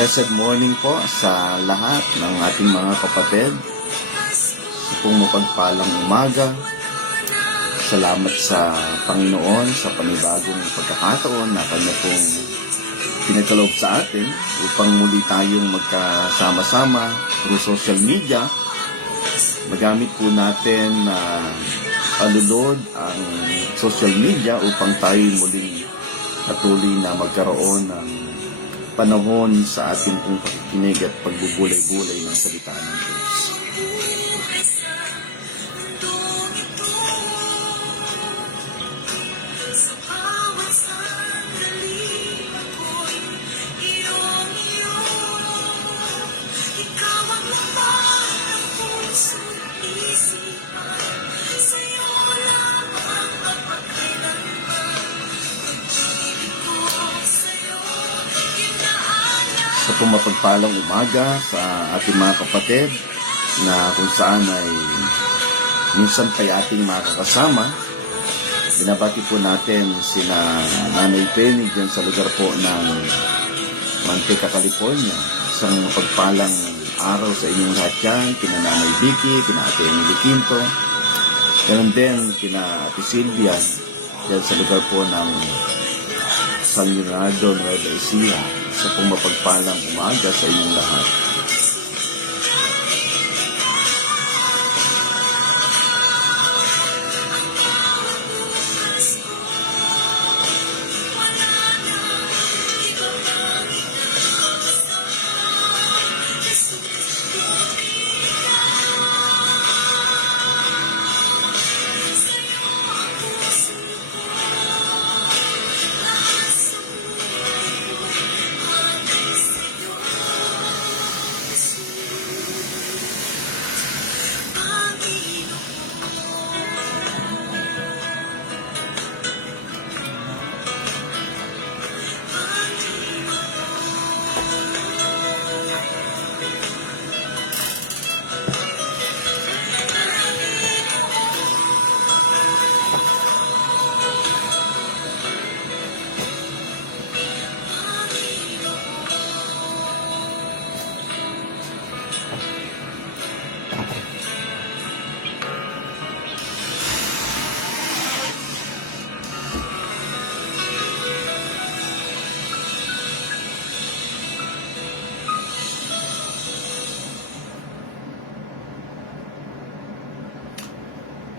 Blessed morning po sa lahat ng ating mga kapatid. Sa pong mapagpalang umaga. Salamat sa Panginoon sa panibagong pagkakataon na Kanya pong pinagkaloob sa atin upang muli tayong magkasama-sama through social media. Magamit po natin na alulod ang social media upang tayo muling patuloy na magkaroon ng panahon sa ating pong pakikinig at pagbubulay-bulay ng salita ng Diyos. Sa pumapagpalang umaga sa ating mga kapatid na kung saan ay minsan pa ating makakasama. Binabati po natin sina Nanay Penny dyan sa lugar po ng Manteca, California. Isang mapagpalang araw sa inyong lahat dyan, kina Nanay Vicky, kina Ate Emily Quinto, ganun din kina Ate Sylvia dyan sa lugar po ng San Leonardo, Nueva Ecija. Sa pong mapagpalang umaga sa inyong lahat.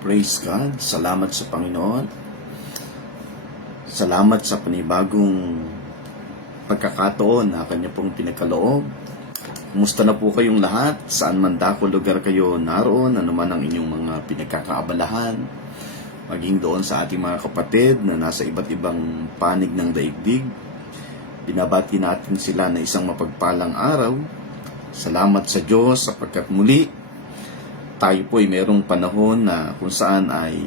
Praise God. Salamat sa Panginoon. Salamat sa panibagong pagkakataon na Kanya pong pinagkaloob. Kumusta na po kayong lahat? Saan man dako lugar kayo naroon? Ano man ang inyong mga pinagkakaabalahan? Maging doon sa ating mga kapatid na nasa iba't ibang panig ng daigdig. Binabati natin sila na isang mapagpalang araw. Salamat sa Diyos sapagkat muli tayo po ay mayroong panahon na kung saan ay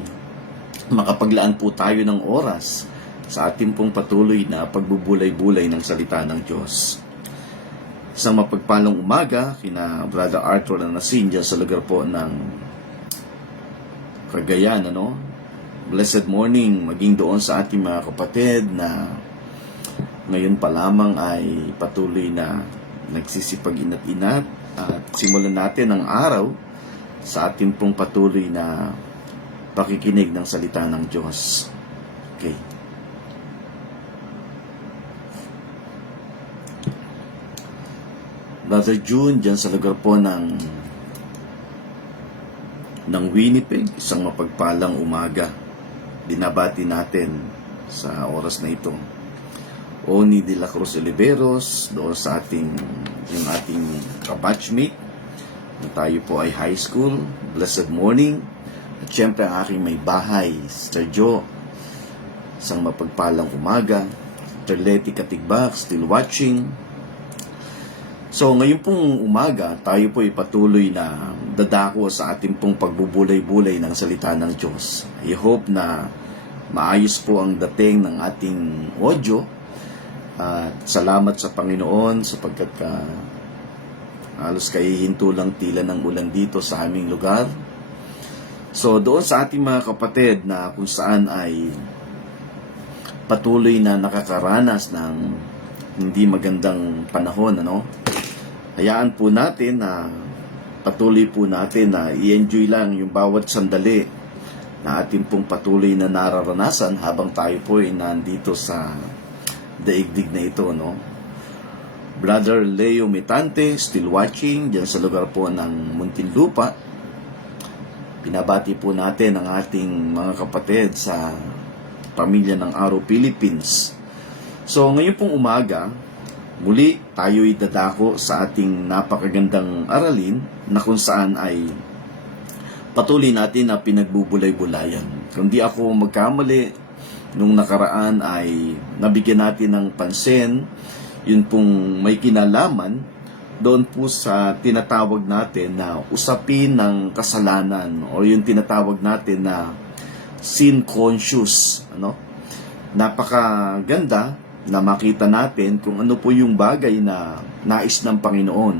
makapaglaan po tayo ng oras sa ating pong patuloy na pagbubulay-bulay ng salita ng Diyos. Isang mapagpalang umaga kina Brother Arthur Anasindia sa lugar po ng Cagayan, Blessed morning maging doon sa ating mga kapatid na ngayon pa lamang ay patuloy na nagsisipag-inat-inat at simulan natin ang araw sa ating pong patuloy na pakikinig ng salita ng Diyos. Okay. Brother June, dyan sa lugar po ng Winnipeg, isang mapagpalang umaga. Binabati natin sa oras na ito. Oni de la Cruz Oliveros, doon sa yung ating kabatchmate, na tayo po ay high school. Blessed morning. At syempre ang aking may bahay, Sir Joe, isang mapagpalang umaga. Terleti Katigbak, still watching. So ngayon pong umaga, tayo po ay patuloy na dadako sa ating pong pagbubulay-bulay ng salita ng Diyos. I hope na maayos po ang dating ng ating audio. At salamat sa Panginoon sapagkat halos kahihinto lang tila ng ulan dito sa aming lugar. So doon sa ating mga kapatid na kung saan ay patuloy na nakakaranas ng hindi magandang panahon, ano? Hayaan po natin na patuloy po natin na i-enjoy lang yung bawat sandali na ating pong patuloy na nararanasan habang tayo po ay nandito sa daigdig na ito, no? Brother Leo Mitante, still watching dyan sa lugar po ng Muntinlupa. Pinabati po natin ang ating mga kapatid sa pamilya ng Araw Philippines. So ngayon pong umaga, muli tayo'y dadako sa ating napakagandang aralin na kung saan ay patuloy natin na pinagbubulay-bulayan. Kung di ako magkamali, nung nakaraan ay nabigyan natin ng pansin, yun pong may kinalaman doon po sa tinatawag natin na usapin ng kasalanan o yung tinatawag natin na sin conscious, ano? Napakaganda na makita natin kung ano po yung bagay na nais ng Panginoon.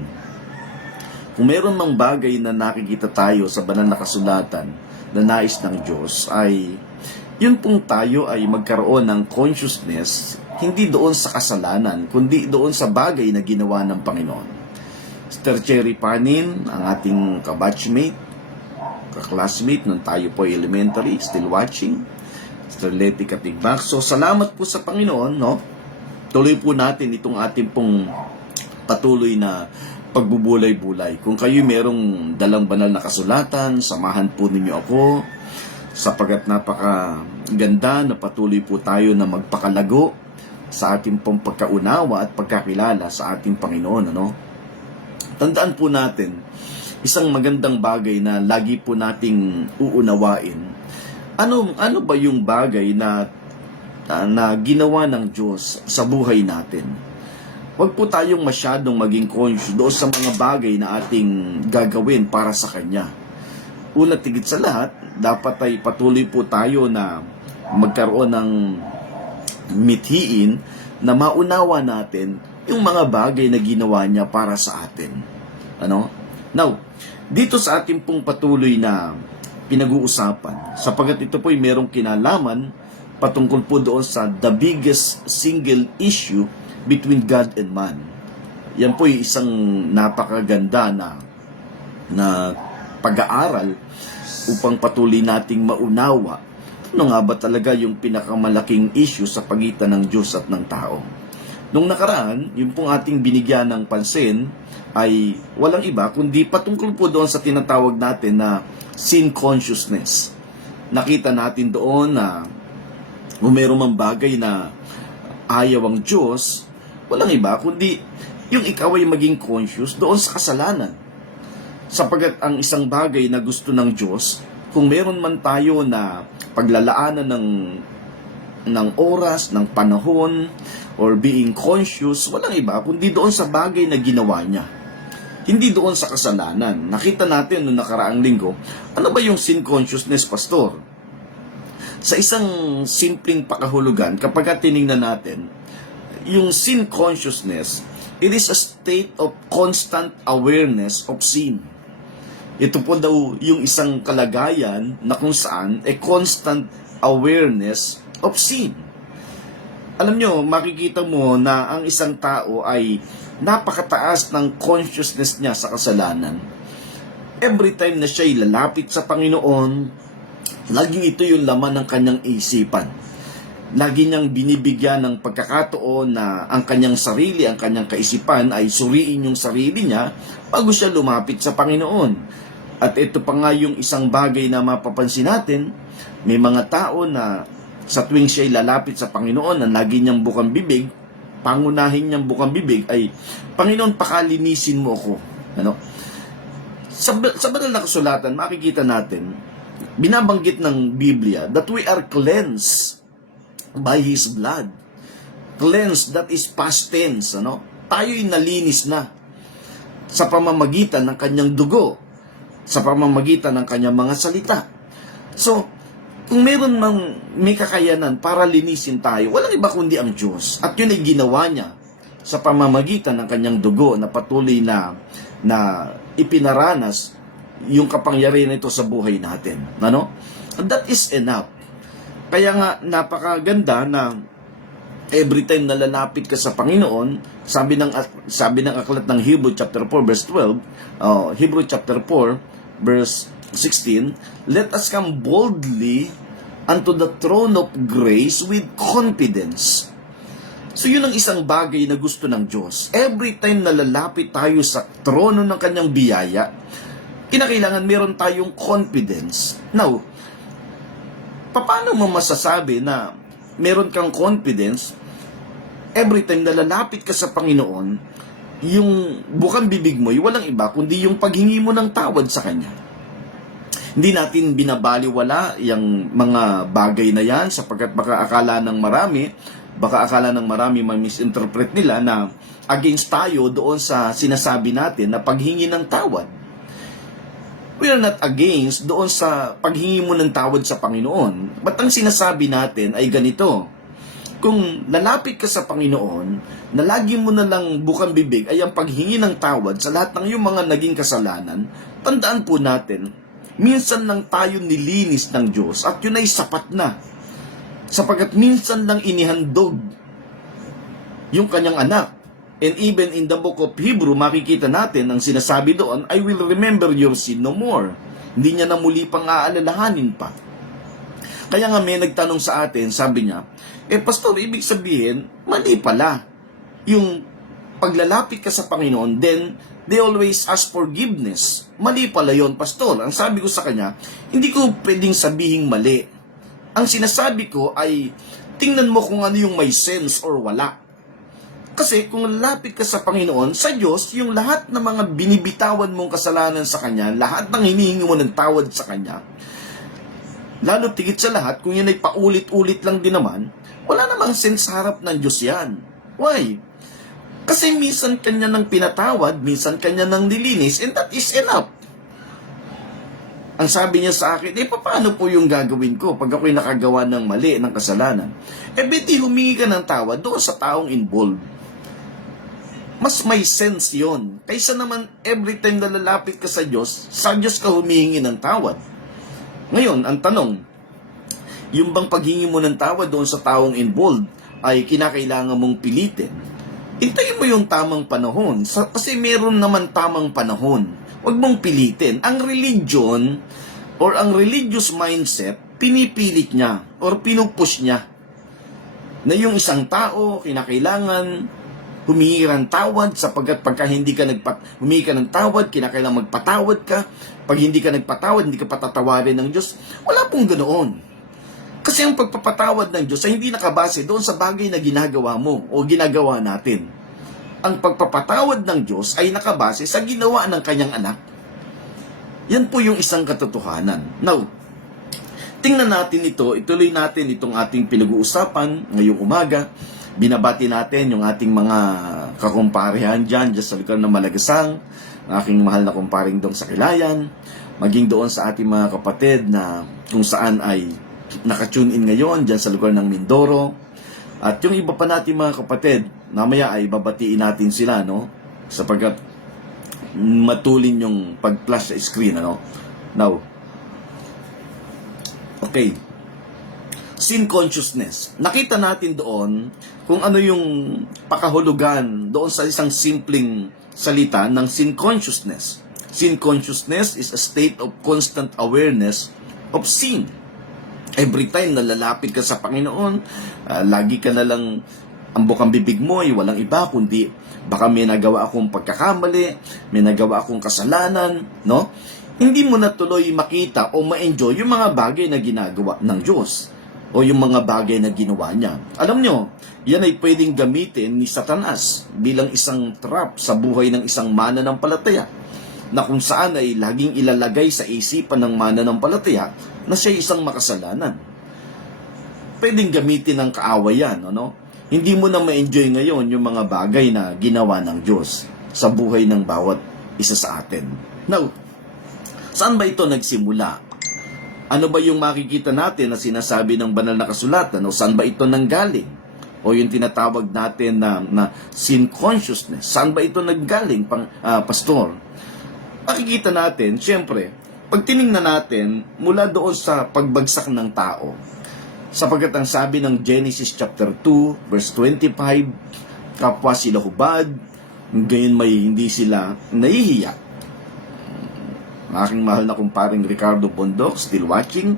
Kung meron mang bagay na nakikita tayo sa banal na kasulatan na nais ng Diyos, ay yun pong tayo ay magkaroon ng consciousness hindi doon sa kasalanan, kundi doon sa bagay na ginawa ng Panginoon. Sister Cherry Panin, ang ating kabatchmate, kaklasmate nung tayo po elementary, still watching. Sister Letty Katigbak. So, salamat po sa Panginoon, no? Tuloy po natin itong ating pong patuloy na pagbubulay-bulay. Kung kayo merong dalang banal na kasulatan, samahan po ninyo ako sapagat napakaganda na patuloy po tayo na magpakalago sa ating pong pagkaunawa at pagkakilala sa ating Panginoon, ano? Tandaan po natin, isang magandang bagay na lagi po nating uunawain. Ano ba yung bagay na ginawa ng Diyos sa buhay natin? Huwag po tayong masyadong maging conscious doon sa mga bagay na ating gagawin para sa Kanya. Una tigit sa lahat, dapat ay patuloy po tayo na magkaroon ng mithiin na maunawa natin yung mga bagay na ginawa niya para sa atin. Ano? Now, dito sa ating pong patuloy na pinag-uusapan, sapagat ito po ay merong kinalaman patungkol po doon sa the biggest single issue between God and man. Yan po ay isang napakaganda na pag-aaral upang patuloy nating maunawa ano nga ba talaga yung pinakamalaking issue sa pagitan ng Diyos at ng tao. Nung nakaraan, yung pong ating binigyan ng pansin ay walang iba kundi patungkol po doon sa tinatawag natin na sin consciousness. Nakita natin doon na kung meron mang bagay na ayaw ang Diyos, walang iba kundi yung ikaw ay maging conscious doon sa kasalanan. Sapagat ang isang bagay na gusto ng Diyos, kung meron man tayo na paglalaanan ng oras, ng panahon, or being conscious, walang iba kundi doon sa bagay na ginawa niya. Hindi doon sa kasalanan. Nakita natin noong nakaraang linggo, ano ba yung sin consciousness, Pastor? Sa isang simpleng pakahulugan, kapag tinignan natin, yung sin consciousness, it is a state of constant awareness of sin. Ito po daw yung isang kalagayan na kung saan constant awareness of sin. Alam nyo, makikita mo na ang isang tao ay napakataas ng consciousness niya sa kasalanan. Every time na siya lalapit sa Panginoon, laging ito yung laman ng kanyang isipan. Lagi niyang binibigyan ng pagkakataon na ang kanyang sarili, ang kanyang kaisipan ay suriin yung sarili niya bago siya lumapit sa Panginoon. At ito pa nga yung isang bagay na mapapansin natin, may mga tao na sa tuwing siya'y lalapit sa Panginoon na lagi niyang bukang bibig, pangunahin niyang bukang bibig ay, Panginoon, pakalinisin mo ako. Ano? Sa banal na kasulatan, makikita natin, binabanggit ng Biblia that we are cleansed by His blood. Cleansed, that is past tense. Ano? Tayo'y nalinis na sa pamamagitan ng kanyang dugo, sa pamamagitan ng kanyang mga salita. So, kung meron mang may kakayanan para linisin tayo, walang iba kundi ang Diyos. At yun ay ginawa niya sa pamamagitan ng kanyang dugo na patuloy na ipinaranas yung kapangyarihan nito sa buhay natin. Ano? And that is enough. Kaya nga, napakaganda na Every time na lalapit ka sa Panginoon, sabi ng aklat ng Hebrew chapter 4 verse 12, Hebrew chapter 4 verse 16, let us come boldly unto the throne of grace with confidence. So yun ang isang bagay na gusto ng Diyos. Every time na lalapit tayo sa trono ng kanyang biyaya, kinakailangan meron tayong confidence. Now, paano mo masasabi na meron kang confidence every time na lalapit ka sa Panginoon, yung bukang bibig mo, walang iba kundi yung paghingi mo ng tawad sa Kanya. Hindi natin binabaliwala yung mga bagay na yan sapagkat baka akala ng marami ma-misinterpret nila na against tayo doon sa sinasabi natin na paghingi ng tawad. We are not against doon sa paghingi mo ng tawad sa Panginoon. Ba't ang sinasabi natin ay ganito? Kung lalapit ka sa Panginoon, na lagi mo na lang bukang bibig ay ang paghingi ng tawad sa lahat ng iyong mga naging kasalanan, tandaan po natin, minsan lang tayo nilinis ng Diyos at yun ay sapat na. Sapagkat minsan lang inihandog yung kanyang anak. And even in the book of Hebrew, makikita natin ang sinasabi doon, I will remember your sin no more. Hindi niya na muli pang aalalahanin pa. Kaya nga may nagtanong sa atin, sabi niya, pastor, ibig sabihin, mali pala. Yung paglalapit ka sa Panginoon, then they always ask forgiveness. Mali pala yon, pastor. Ang sabi ko sa kanya, hindi ko pwedeng sabihing mali. Ang sinasabi ko ay, tingnan mo kung ano yung may sense or wala. Kasi kung lalapit ka sa Panginoon, sa Diyos, yung lahat ng mga binibitawan mong kasalanan sa Kanya, lahat ng hinihingi mo ng tawad sa Kanya, lalo tigit sa lahat, kung yan ay paulit-ulit lang din naman, wala namang sense sa harap ng Diyos yan. Why? Kasi minsan Kanya nang pinatawad, minsan Kanya nang nilinis, and that is enough. Ang sabi niya sa akin, paano po yung gagawin ko pag ako'y nakagawa ng mali, ng kasalanan? Beti humingi ka ng tawad doon sa taong involved. Mas may sense yon. Kaysa naman every time na lalapit ka sa Diyos ka humihingi ng tawad. Ngayon, ang tanong, yung bang paghingi mo ng tawad doon sa taong involved ay kinakailangan mong pilitin? Hintayin mo yung tamang panahon. Kasi meron naman tamang panahon. Huwag mong pilitin. Ang religion or ang religious mindset, pinipilit niya or pinupush niya na yung isang tao kinakailangan humingi ng tawad sapagkat pagka hindi ka humingi ka ng tawad, kinakailangan magpatawad ka. Pag hindi ka nagpatawad, hindi ka patatawarin ng Diyos. Wala pong ganoon. Kasi ang pagpapatawad ng Diyos ay hindi nakabase doon sa bagay na ginagawa mo o ginagawa natin. Ang pagpapatawad ng Diyos ay nakabase sa ginawa ng kanyang anak. Yan po yung isang katotohanan. Now, tingnan natin ito, ituloy natin itong ating pinag-uusapan ngayong umaga. Binabati natin yung ating mga kakumparehan dyan sa lugar ng Malagasang, ang aking mahal na kumparing Dong sa Kilayan, maging doon sa ating mga kapatid na kung saan ay nakatune in ngayon dyan sa lugar ng Mindoro. At yung iba pa natin mga kapatid, namaya ay babatiin natin sila, no? Sapagkat matulin yung pag-flash sa screen, ano? Now, okay. Sin consciousness. Nakita natin doon kung ano yung pakahulugan doon sa isang simpleng salita ng sin consciousness. Sin consciousness is a state of constant awareness of sin. Every time na lalapit ka sa Panginoon, lagi ka na lang, ang bukang bibig mo ay walang iba kundi baka may nagawa akong pagkakamali, may nagawa akong kasalanan, no? Hindi mo na tuloy makita o ma-enjoy yung mga bagay na ginagawa ng Diyos o yung mga bagay na ginawa niya. Alam nyo, yan ay pwedeng gamitin ni Satanas bilang isang trap sa buhay ng isang mananampalataya na kung saan ay laging ilalagay sa isipan ng mananampalataya na siya isang makasalanan. Pwedeng gamitin ng kaawayan, ano? Hindi mo na ma-enjoy ngayon yung mga bagay na ginawa ng Diyos sa buhay ng bawat isa sa atin. Now, saan ba ito nagsimula? Ano ba yung makikita natin na sinasabi ng banal na kasulatan? O saan ba ito nanggaling? O yung tinatawag natin na sin consciousness? Saan ba ito nanggaling, pastor? Makikita natin, siyempre, pag tinignan natin, mula doon sa pagbagsak ng tao, Sapagkat ang sabi ng Genesis chapter 2, verse 25, kapwa sila hubad, gayon may hindi sila nahihiya. Aking mahal na kumparing Ricardo Bondok, still watching.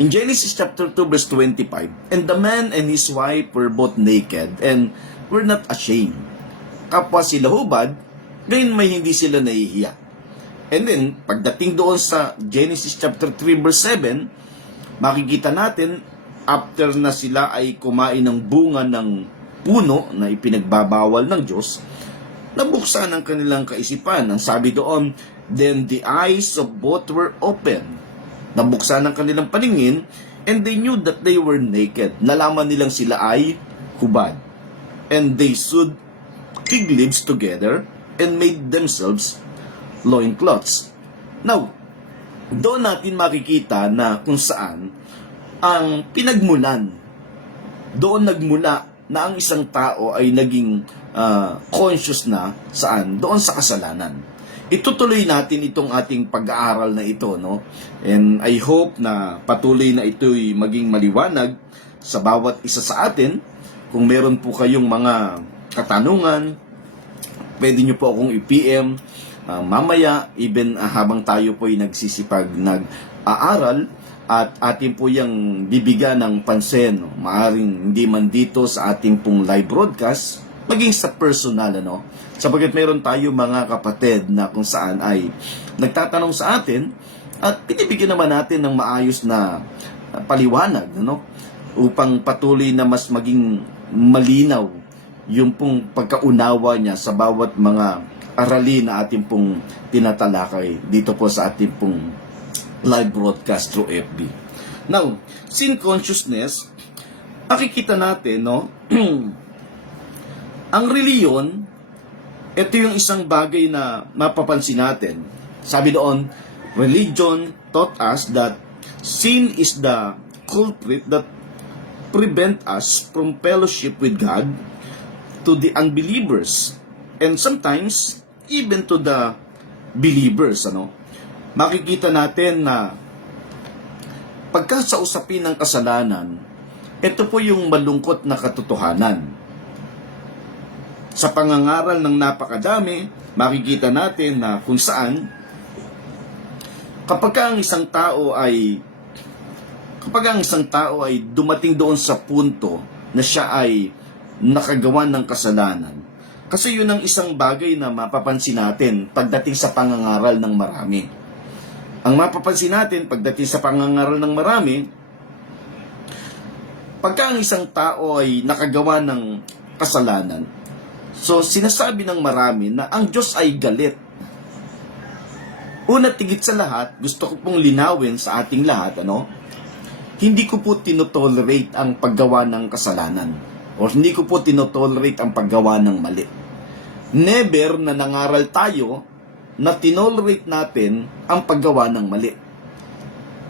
In Genesis chapter 2, verse 25, and the man and his wife were both naked and were not ashamed. Kapwa sila hubad, gayon may hindi sila nahihiya. And then, pagdating doon sa Genesis chapter 3, verse 7, makikita natin, after na sila ay kumain ng bunga ng puno na ipinagbabawal ng Diyos, nabuksan ang kanilang kaisipan. Ang sabi doon, then the eyes of both were open. Nabuksan ang kanilang paningin, and they knew that they were naked. Nalaman nilang sila ay hubad. And they sewed fig leaves together and made themselves loincloths. Now, doon natin makikita na kung saan ang pinagmulan. Doon nagmula na ang isang tao ay naging conscious na saan? Doon sa kasalanan. Itutuloy natin itong ating pag-aaral na ito, no? And I hope na patuloy na ito'y maging maliwanag sa bawat isa sa atin. Kung meron po kayong mga katanungan, pwede nyo po akong i-PM mamaya, even habang tayo po ay nagsisipag nag-aaral, at atin po yung bibigyan ng pansin, no? Maaring hindi man dito sa ating pong live broadcast, maging sa personal, ano? Sapagkat meron tayo mga kapatid na kung saan ay nagtatanong sa atin, at pinibigyan naman natin ng maayos na paliwanag, ano? Upang patuloy na mas maging malinaw yung pong pagkaunawa niya sa bawat mga aralin na ating pong tinatalakay dito po sa ating pong live broadcast through FB. Now, sin consciousness, nakikita natin, no? Ang reliyon, ito yung isang bagay na mapapansin natin. Sabi doon, religion taught us that sin is the culprit that prevent us from fellowship with God to the unbelievers, and sometimes even to the believers, ano? Makikita natin na pagka sa usapin ng kasalanan, ito po yung malungkot na katotohanan. Sa pangangaral ng napakadami, makikita natin na kung saan kapag ang isang tao ay dumating doon sa punto na siya ay nakagawa ng kasalanan. Kasi yun ang isang bagay na mapapansin natin pagdating sa pangangaral ng marami. Ang mapapansin natin pagdating sa pangangaral ng marami, pagka ang isang tao ay nakagawa ng kasalanan, so sinasabi ng marami na ang Diyos ay galit. Una, tigit sa lahat, gusto ko pong linawin sa ating lahat, ano? Hindi ko po tinotolerate ang paggawa ng kasalanan. O hindi ko po tinotolerate ang paggawa ng mali. Never na nangaral tayo na tinolerate natin ang paggawa ng mali.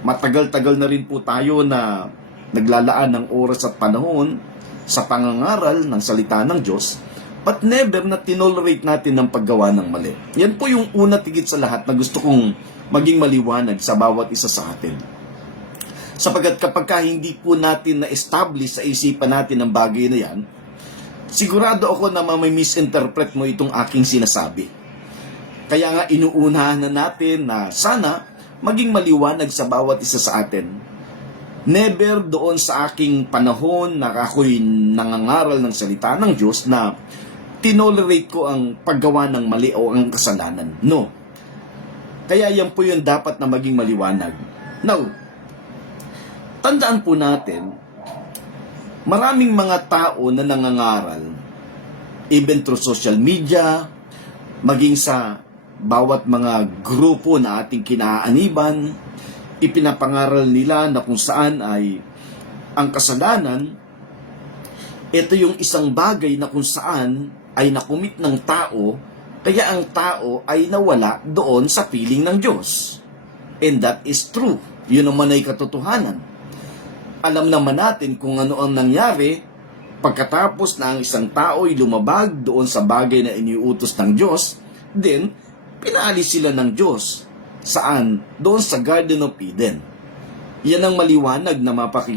Matagal-tagal na rin po tayo na naglalaan ng oras at panahon sa pangangaral ng salita ng Diyos, but never na tinolerate natin ang paggawa ng mali. Yan po yung una tigit sa lahat na gusto kong maging maliwanag sa bawat isa sa atin. Sapagkat kapag hindi po natin na-establish sa isipan natin ang bagay na yan, sigurado ako na may misinterpret mo itong aking sinasabi. Kaya nga inuunahan na natin na sana maging maliwanag sa bawat isa sa atin. Never doon sa aking panahon na ako'y nangangaral ng salita ng Diyos na tinolerate ko ang paggawa ng mali o ang kasalanan. No. Kaya yan po yung dapat na maging maliwanag. Now, tandaan po natin, maraming mga tao na nangangaral, even through social media, maging sa bawat mga grupo na ating kinaaniban, ipinapangaral nila na kung saan ay ang kasalanan, ito yung isang bagay na kung saan ay nakumit ng tao, kaya ang tao ay nawala doon sa piling ng Diyos. And that is true. Yun naman ay katotohanan. Alam naman natin kung ano ang nangyari pagkatapos na ang isang tao ay lumabag doon sa bagay na iniuutos ng Diyos, then pinaalis sila ng Diyos. Saan? Doon sa Garden of Eden. Yan ang maliwanag na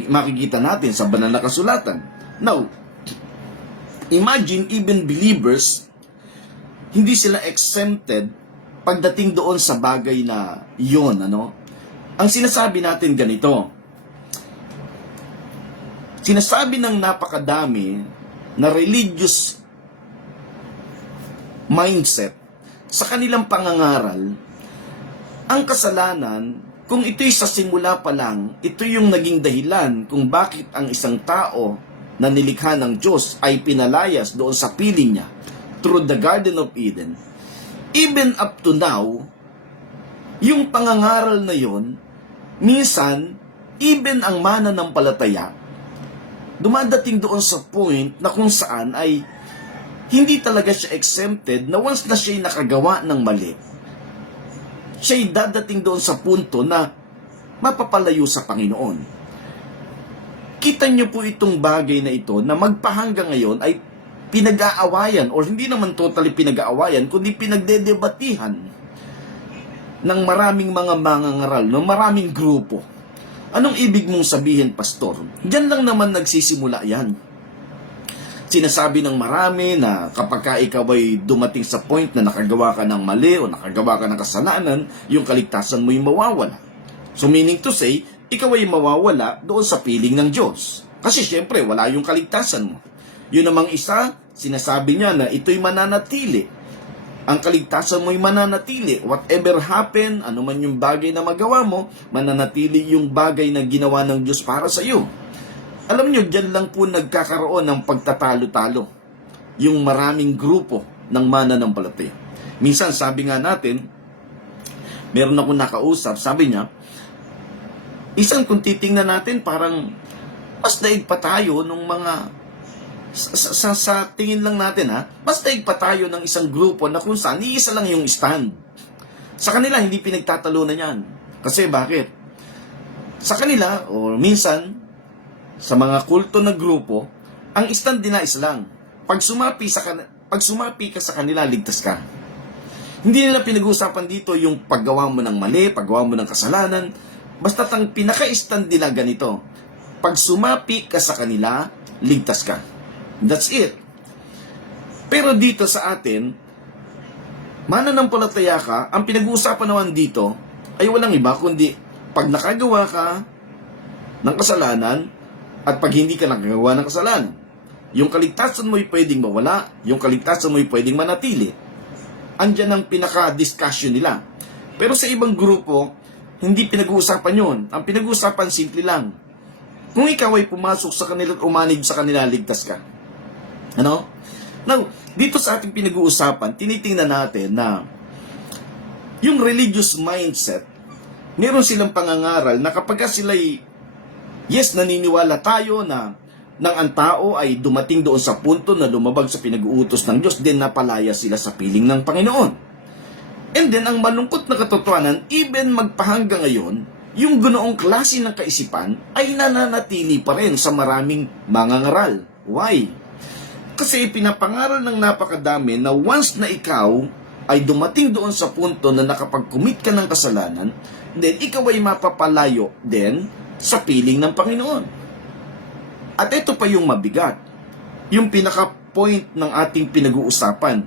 makikita natin sa banal na kasulatan. Now, imagine even believers, hindi sila exempted pagdating doon sa bagay na yon, ano? Ang sinasabi natin ganito, sinasabi ng napakadami na religious mindset sa kanilang pangangaral, ang kasalanan, kung ito'y sa simula pa lang, ito yung naging dahilan kung bakit ang isang tao na nilikha ng Diyos ay pinalayas doon sa piling niya through the Garden of Eden. Even up to now, yung pangangaral na yon, minsan, even ang mananampalataya, dumadating doon sa point na kung saan ay hindi talaga siya exempted na once na siya'y nakagawa ng mali, siya'y dadating doon sa punto na mapapalayo sa Panginoon. Kita niyo po itong bagay na ito na magpahanggang ngayon ay pinag-aawayan or hindi naman totally pinag-aawayan kundi pinagdedebatihan ng maraming mga mangangaral, ng maraming grupo. Anong ibig mong sabihin, Pastor? Diyan lang naman nagsisimula yan. Sinasabi ng marami na kapag ka ikaw ay dumating sa point na nakagawa ka ng mali o nakagawa ka ng kasalanan, yung kaligtasan mo'y mawawala. So meaning to say, ikaw ay mawawala doon sa piling ng Diyos. Kasi syempre, wala yung kaligtasan mo. Yun namang isa, sinasabi niya na ito'y mananatili. Ang kaligtasan mo'y mananatili. Whatever happen, ano man yung bagay na magawa mo, mananatili yung bagay na ginawa ng Diyos para sa iyo. Alam nyo, dyan lang po nagkakaroon ng pagtatalo-talo yung maraming grupo ng mananampalataya. Minsan, sabi nga natin, meron akong nakausap, sabi niya, isang kung titingnan natin, parang mas daig pa tayo nung mga, sa tingin lang natin mas daig pa tayo ng isang grupo na kung saan, iisa lang yung stand. Sa kanila, hindi pinagtatalunan yan. Kasi bakit? Sa kanila, o minsan, sa mga kulto na grupo, ang stand nila is lang. Pag sumapi ka sa kanila, ligtas ka. Hindi nila pinag-uusapan dito yung paggawa mo ng mali, paggawa mo ng kasalanan. Basta't ang pinaka-stand nila ganito. Pag sumapi ka sa kanila, ligtas ka. That's it. Pero dito sa atin, mananampalataya ka, ang pinag-uusapan naman dito ay walang iba kundi pag nakagawa ka ng kasalanan, at pag hindi ka nakagawa ng kasalanan, yung kaligtasan mo'y pwedeng mawala, yung kaligtasan mo'y pwedeng manatili. Andyan ang pinaka-discussion nila. Pero sa ibang grupo, hindi pinag-uusapan yon. Ang pinag-uusapan, simple lang. Kung ikaw ay pumasok sa kanila at umanib sa kanila, ligtas ka. Ano? Now, dito sa ating pinag-uusapan, tinitingnan natin na yung religious mindset, meron silang pangangaral na kapag sila'y yes, naniniwala tayo na nang ang tao ay dumating doon sa punto na lumabag sa pinag-uutos ng Diyos, then napalaya sila sa piling ng Panginoon. And then, ang malungkot na katotohanan, even magpahanggang ngayon, yung ganoong klase ng kaisipan ay nananatili pa rin sa maraming mangangaral. Why? Kasi pinapangaral ng napakadami na once na ikaw ay dumating doon sa punto na nakapag-commit ka ng kasalanan, then ikaw ay mapapalayo din sa piling ng Panginoon. At ito pa yung mabigat. Yung pinaka-point ng ating pinag-uusapan.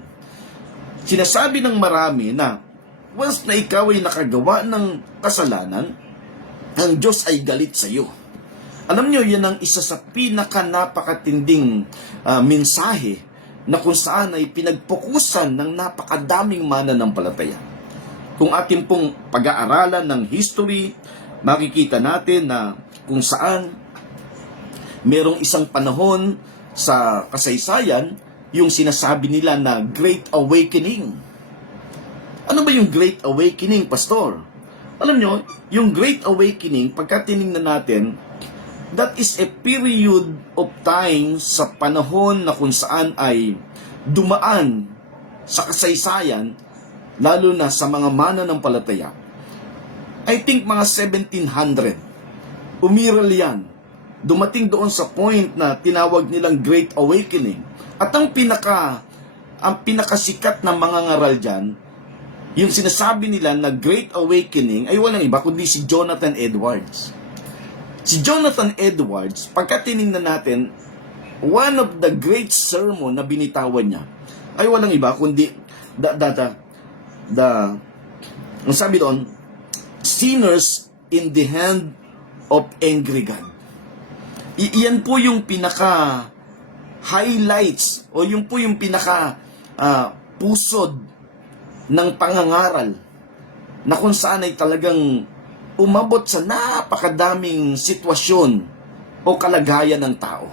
Sinasabi ng marami na once na ikaw ay nakagawa ng kasalanan, ang Diyos ay galit sa iyo. Alam nyo, yan ang isa sa pinaka-napakatinding mensahe na kung saan ay pinagpukusan ng napakadaming mananampalataya. Kung ating pong pag-aaralan ng history, makikita natin na kung saan merong isang panahon sa kasaysayan yung sinasabi nila na Great Awakening. Ano ba yung Great Awakening, Pastor? Alam nyo, yung Great Awakening, pagka tinignan natin, that is a period of time sa panahon na kung saan ay dumaan sa kasaysayan, lalo na sa mga mananampalataya. I think mga 1700, umiral yan. Dumating doon sa point na tinawag nilang Great Awakening. At ang pinakasikat na mga ngaral dyan, yung sinasabi nila na Great Awakening ay walang iba kundi si Jonathan Edwards. Si Jonathan Edwards, pagka tinignan natin, one of the great sermon na binitawan niya ay walang iba kundi ang sabi doon, sinners in the hand of angry God. Iyan po yung pinaka highlights o yung po yung pinaka pusod ng pangangaral na kung saan ay talagang umabot sa napakadaming sitwasyon o kalagayan ng tao.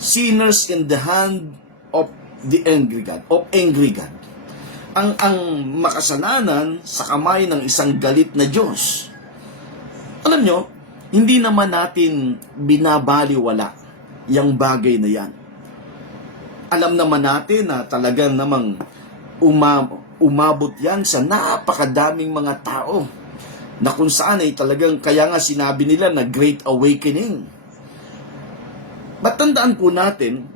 Sinners in the hand of the angry God, Ang makasalanan sa kamay ng isang galit na Diyos. Alam nyo, hindi naman natin binabaliwala yung bagay na yan. Alam naman natin na talagang namang umabot yan sa napakadaming mga tao na kung saan ay talagang, kaya nga sinabi nila na Great Awakening. But tandaan po natin,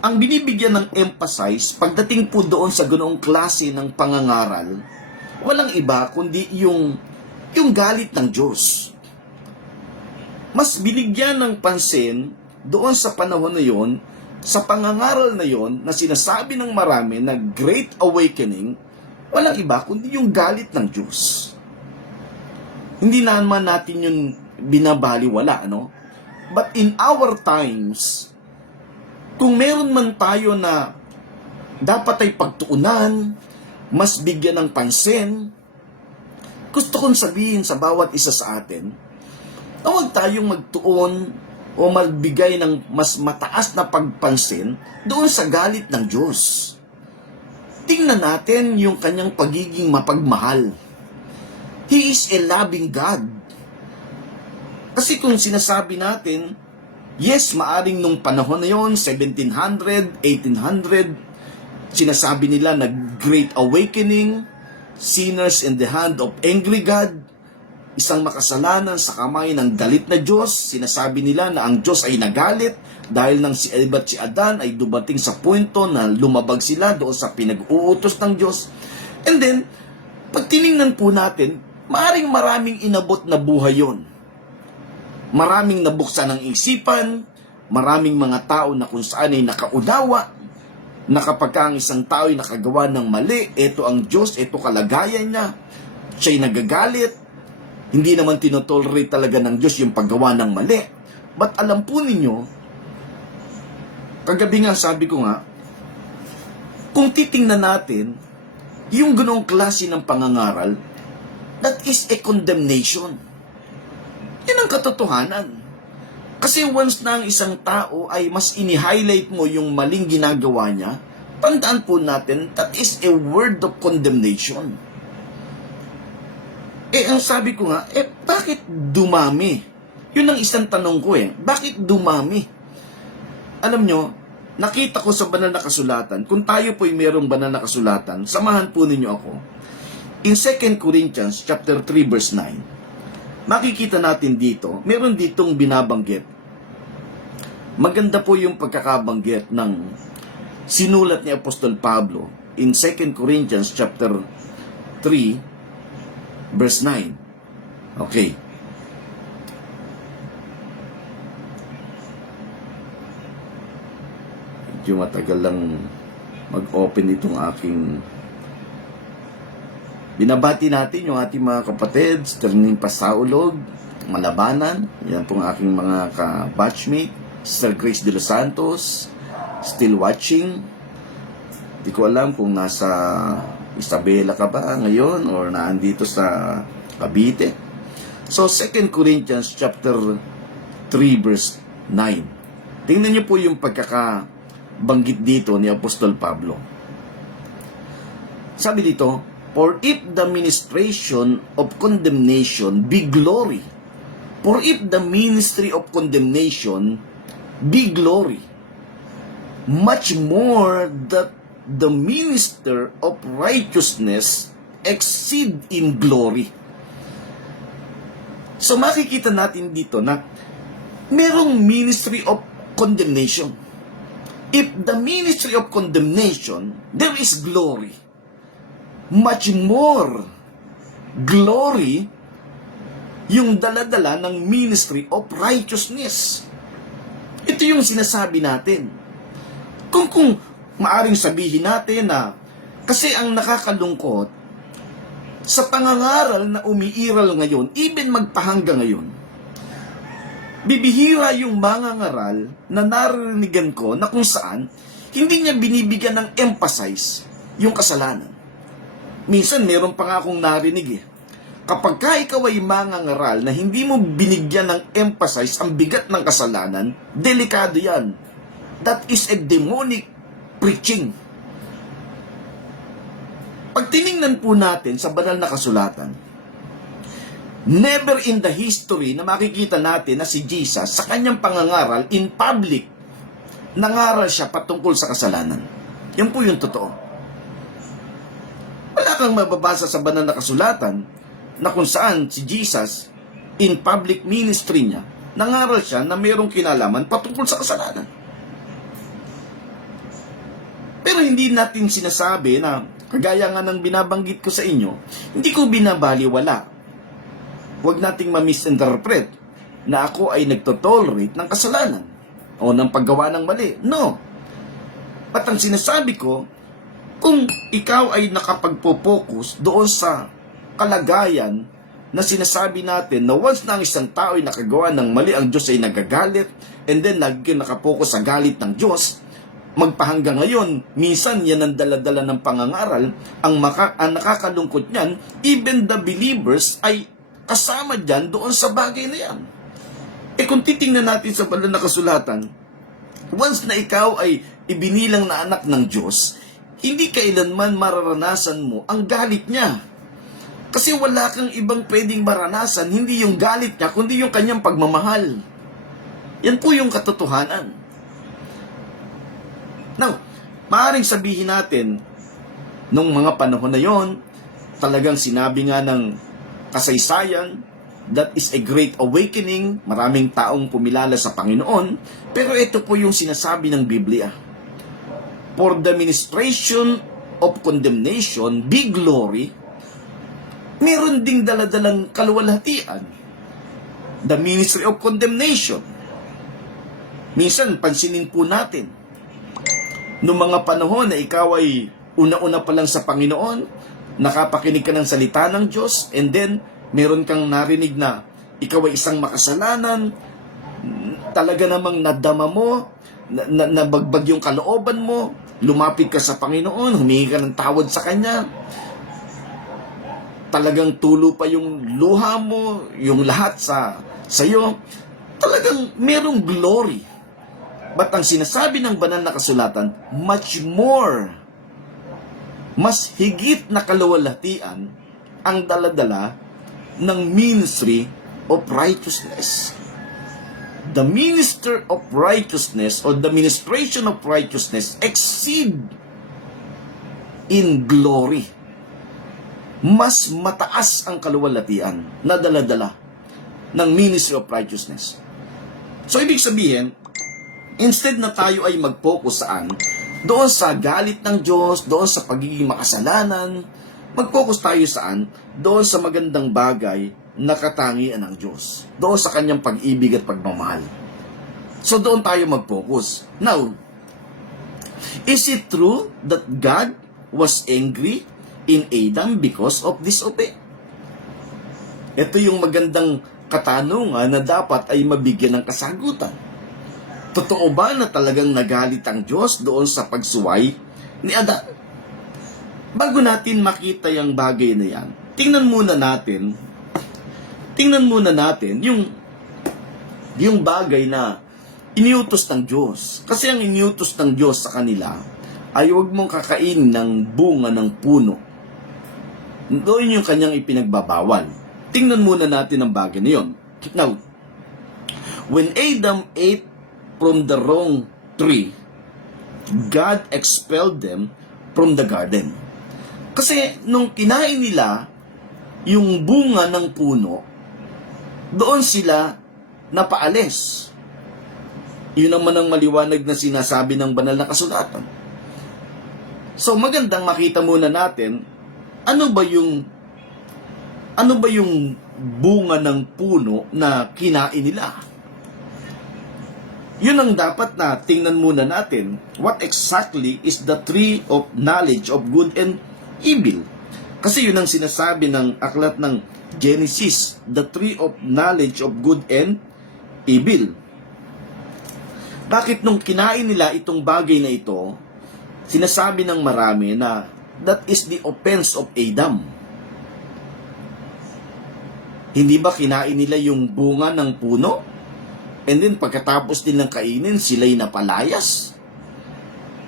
ang binibigyan ng emphasize pagdating po doon sa ganoong klase ng pangangaral, walang iba kundi yung galit ng Diyos. Mas binigyan ng pansin doon sa panahon na yon, sa pangangaral na yon na sinasabi ng marami na Great Awakening, walang iba kundi yung galit ng Diyos. Hindi naman natin yun binabaliwala, ano? But in our times, kung meron man tayo na dapat ay pagtuunan, mas bigyan ng pansin, gusto kong sabihin sa bawat isa sa atin, na huwag tayong magtuon o magbigay ng mas mataas na pagpansin doon sa galit ng Diyos. Tingnan natin yung kanyang pagiging mapagmahal. He is a loving God. Kasi kung sinasabi natin, yes, maaring nung panahon na yon, 1700, 1800, sinasabi nila na Great Awakening, sinners in the hand of angry God, isang makasalanan sa kamay ng galit na Diyos. Sinasabi nila na ang Diyos ay nagalit dahil nang si Eva at si Adan ay dumating sa punto na lumabag sila doon sa pinag-uutos ng Diyos. And then, pag tiningnan po natin, maraming inabot na buhay yon. Maraming nabuksan ng isipan, maraming mga tao na kung saan ay nakaunawa, na kapag ang isang tao ay nakagawa ng mali, ito ang Diyos, ito kalagayan niya, siya'y nagagalit, hindi naman tinotolerate talaga ng Diyos yung paggawa ng mali. But alam po ninyo, kagabi nga sabi ko nga, kung titingnan natin, yung ganoong klase ng pangangaral, that is a condemnation. Yan ang katotohanan. Kasi once na ang isang tao ay mas ini-highlight mo yung maling ginagawa niya, tandaan po natin, that is a word of condemnation. Ang sabi ko nga, bakit dumami? Yun ang isang tanong ko bakit dumami? Alam nyo, nakita ko sa banal na kasulatan, kung tayo po'y mayroong banal na kasulatan, samahan po ninyo ako. In 2 Corinthians chapter 3 verse 9, makikita natin dito, meron ditong binabanggit. Maganda po yung pagkakabanggit ng sinulat ni Apostol Pablo in 2 Corinthians chapter 3 verse 9. Okay. Medyo matagal lang mag-open itong aking. Binabati natin yung ating mga kapatid, Sterling Pasaulog, Malabanan, yan pong aking mga ka-batchmate, Sister Grace de los Santos, still watching. Di ko alam kung nasa Isabela ka ba ngayon or naandito sa Cavite. So 2 Corinthians chapter 3 verse 9. Tingnan niyo po yung pagkakabanggit dito ni Apostol Pablo. Sabi dito, for if the ministration of condemnation be glory, for if the ministry of condemnation be glory, much more that the minister of righteousness exceed in glory. So makikita natin dito na merong ministry of condemnation. If the ministry of condemnation, there is glory. Much more glory yung daladala ng ministry of righteousness. Ito yung sinasabi natin. Kung maaring sabihin natin na kasi ang nakakalungkot sa pangangaral na umiiral ngayon, even magpahangga ngayon, bibihira yung mangangaral na narinigan ko na kung saan hindi niya binibigyan ng emphasize yung kasalanan. Minsan meron pa nga akong narinig kapag ka ikaw ay mangangaral na hindi mo binigyan ng emphasize ang bigat ng kasalanan, delikado yan. That is a demonic preaching. Pag tiningnan po natin sa banal na kasulatan, never in the history na makikita natin na si Jesus sa kanyang pangangaral in public, nangaral siya patungkol sa kasalanan. Yan po yung totoo. Wala kang mababasa sa banal na kasulatan na kung saan si Jesus in public ministry niya, nangaral siya na mayroong kinalaman patungkol sa kasalanan. Pero hindi natin sinasabi na, kagaya nga ng binabanggit ko sa inyo, hindi ko binabaliwala. Huwag nating ma-misinterpret na ako ay nagtotolerate ng kasalanan o ng paggawa ng mali. No. At ang sinasabi ko, kung ikaw ay nakapagpo-focus doon sa kalagayan na sinasabi natin na once na ang isang tao ay nakagawa ng mali, ang Diyos ay nagagalit, and then lagi nakapokus sa galit ng Diyos, magpahanggang ngayon, minsan yan ang daladala ng pangangaral, ang nakakalungkot niyan, even the believers ay kasama dyan doon sa bagay na yan. Kung titingnan natin sa banal na kasulatan, once na ikaw ay ibinilang na anak ng Diyos, hindi kailanman mararanasan mo ang galit niya. Kasi wala kang ibang pwedeng maranasan, hindi yung galit niya, kundi yung kanyang pagmamahal. Yan po yung katotohanan. Now, maaaring sabihin natin, nung mga panahon na yon, talagang sinabi nga ng kasaysayan, that is a great awakening, maraming taong pumilala sa Panginoon, pero ito po yung sinasabi ng Biblia. For the ministration of condemnation, be glory, meron ding daladalang kaluwalhatian. The ministry of condemnation. Minsan, pansinin po natin, noong mga panahon na ikaw ay una-una pa lang sa Panginoon, nakapakinig ka ng salita ng Diyos, and then, meron kang narinig na ikaw ay isang makasalanan, talaga namang nadama mo, nabagbag yung kalooban mo, lumapit ka sa Panginoon, humingi ka ng tawad sa Kanya, talagang tulo pa yung luha mo, yung lahat sa iyo, talagang merong glory. But ang sinasabi ng banal na kasulatan, much more, mas higit na kaluwalhatian ang daladala ng ministry of righteousness. The minister of righteousness or the ministration of righteousness exceed in glory. Mas mataas ang kaluwalhatian na daladala ng ministry of righteousness. So, ibig sabihin, instead na tayo ay mag-focus saan? Doon sa galit ng Diyos, doon sa pagiging makasalanan, mag-focus tayo saan? Doon sa magandang bagay na katangian ng Diyos. Doon sa kanyang pag-ibig at pagmamahal. So, doon tayo mag-focus. Now, is it true that God was angry in Adam because of disobey? Ito yung magandang katanungan na dapat ay mabigyan ng kasagutan. Totoo ba na talagang nagalit ang Diyos doon sa pagsuway ni Adan? Bago natin makita yung bagay na yan, tingnan muna natin yung bagay na iniutos ng Diyos. Kasi ang iniutos ng Diyos sa kanila ay huwag mong kakainin ng bunga ng puno. Doon yung kanyang ipinagbabawal. Tingnan muna natin ang bagay na yun. Now, when Adam ate from the wrong tree, God expelled them from the garden. Kasi nung kinain nila yung bunga ng puno, doon sila napaalis. Yun naman ang maliwanag na sinasabi ng banal na kasulatan. So magandang makita muna natin ano ba yung bunga ng puno na kinain nila. Yun ang dapat na tingnan muna natin. What exactly is the tree of knowledge of good and evil? Kasi yun ang sinasabi ng aklat ng Genesis, the tree of knowledge of good and evil. Bakit nung kinain nila itong bagay na ito, sinasabi ng marami na that is the offense of Adam. Hindi ba kinain nila yung bunga ng puno? And then pagkatapos nilang kainin, sila'y napalayas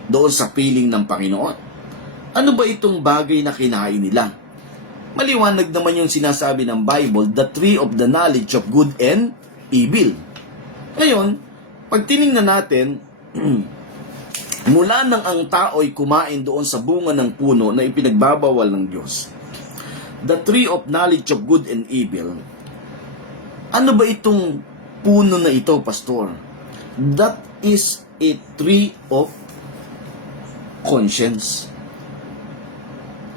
doon sa piling ng Panginoon. Ano ba itong bagay na kinain nila? Maliwanag naman yung sinasabi ng Bible, the tree of the knowledge of good and evil. Ngayon, pag tinignan natin, mula nang ang tao'y kumain doon sa bunga ng puno na ipinagbabawal ng Diyos, the tree of knowledge of good and evil, ano ba itong puno na ito, Pastor? That is a tree of conscience.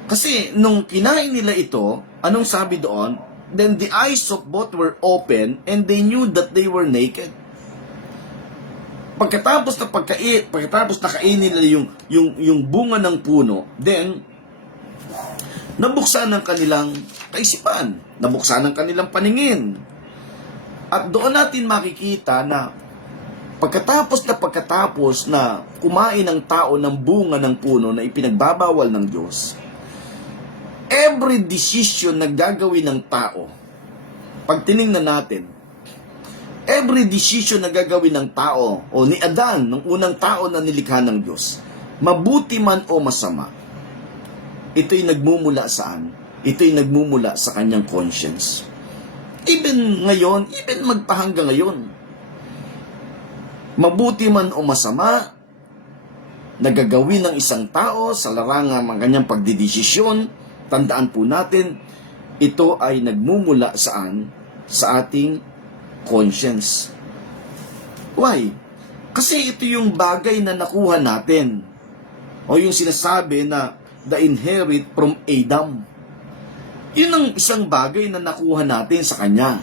Kasi nung kinain nila ito, anong sabi doon? Then the eyes of both were open and they knew that they were naked. Pagkatapos na kainin nila yung bunga ng puno, then nabuksan ang kanilang kaisipan, nabuksan ang kanilang paningin. At doon natin makikita na pagkatapos na kumain ng tao ng bunga ng puno na ipinagbabawal ng Diyos, every decision na gagawin ng tao, pag tinignan natin, every decision na gagawin ng tao o ni Adan, ng unang tao na nilikha ng Diyos, mabuti man o masama, ito'y nagmumula saan? Ito'y nagmumula sa kanyang conscience. Even ngayon, even magpahanggang ngayon, mabuti man o masama, nagagawin ng isang tao sa larangan ng kanyang pagdidesisyon, tandaan po natin, ito ay nagmumula saan? Sa ating conscience. Why? Kasi ito yung bagay na nakuha natin. O yung sinasabi na the inherit from Adam. Yun ang isang bagay na nakuha natin sa kanya.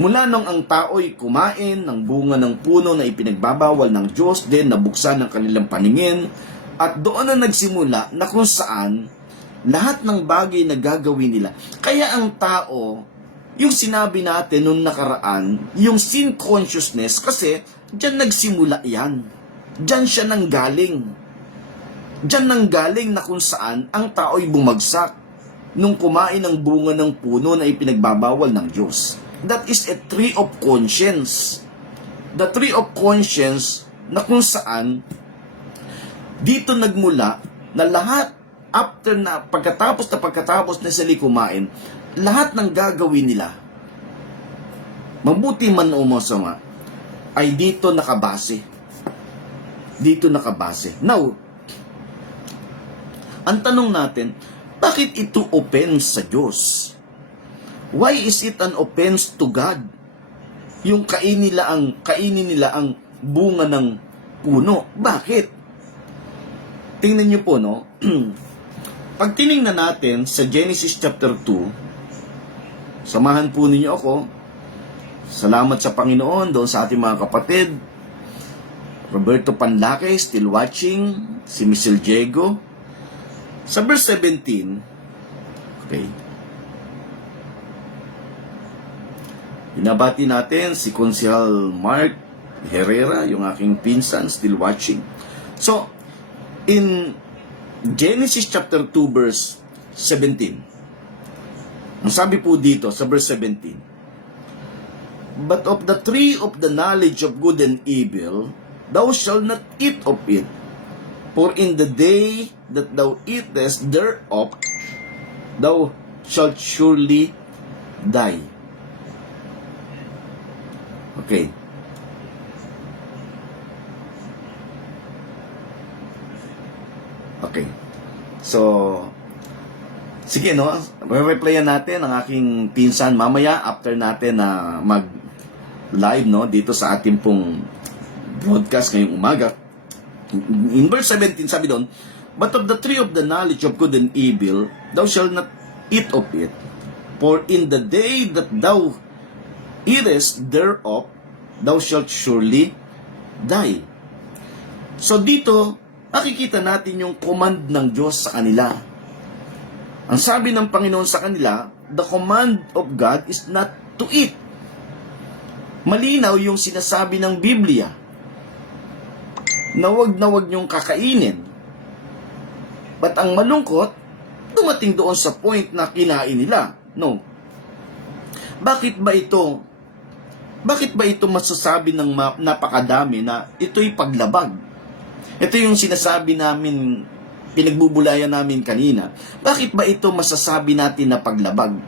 Mula nung ang tao'y kumain ng bunga ng puno na ipinagbabawal ng Diyos, then nabuksan ang kanilang paningin, at doon na nagsimula na kung saan lahat ng bagay na gagawin nila. Kaya ang tao, yung sinabi natin nung nakaraan, yung sin consciousness, kasi dyan nagsimula yan. Dyan siya nanggaling. Diyan nanggaling na kung saan ang tao'y bumagsak nung kumain ng bunga ng puno na ipinagbabawal ng Diyos. That is a tree of conscience. The tree of conscience na kung saan dito nagmula na lahat pagkatapos na sila kumain, lahat ng gagawin nila, mabuti man o masama, ay dito nakabase. Dito nakabase. Now, ang tanong natin, bakit ito offense sa Diyos? Why is it an offense to God? Yung kainin nila ang bunga ng puno. Bakit? Tingnan niyo po, no? Pag tinignan natin sa Genesis chapter 2, samahan po ninyo ako. Salamat sa Panginoon doon sa ating mga kapatid. Roberto Panlaque, still watching. Si Michelle Diego. Sa verse 17, okay, binabati natin si Consihal Mark Herrera, yung aking pinsan, still watching. So, in Genesis chapter 2 verse 17, ang sabi po dito sa verse 17, but of the tree of the knowledge of good and evil, thou shalt not eat of it, for in the day that thou eatest thereof, thou shalt surely die. Okay. Okay. So, sige, no? Re-replyan natin ang aking pinsan mamaya after natin na mag-live, no? Dito sa ating pong broadcast ngayong umaga. In verse 17, sabi doon, but of the tree of the knowledge of good and evil, thou shalt not eat of it. For in the day that thou eatest thereof, thou shalt surely die. So dito, makikita natin yung command ng Diyos sa kanila. Ang sabi ng Panginoon sa kanila, the command of God is not to eat. Malinaw yung sinasabi ng Biblia na wag niyong kakainin. But ang malungkot, dumating doon sa point na kinain nila. No. Bakit ba ito masasabi ng napakadami na ito'y paglabag? Ito yung sinasabi namin, pinagbubulayan namin kanina. Bakit ba ito masasabi natin na paglabag?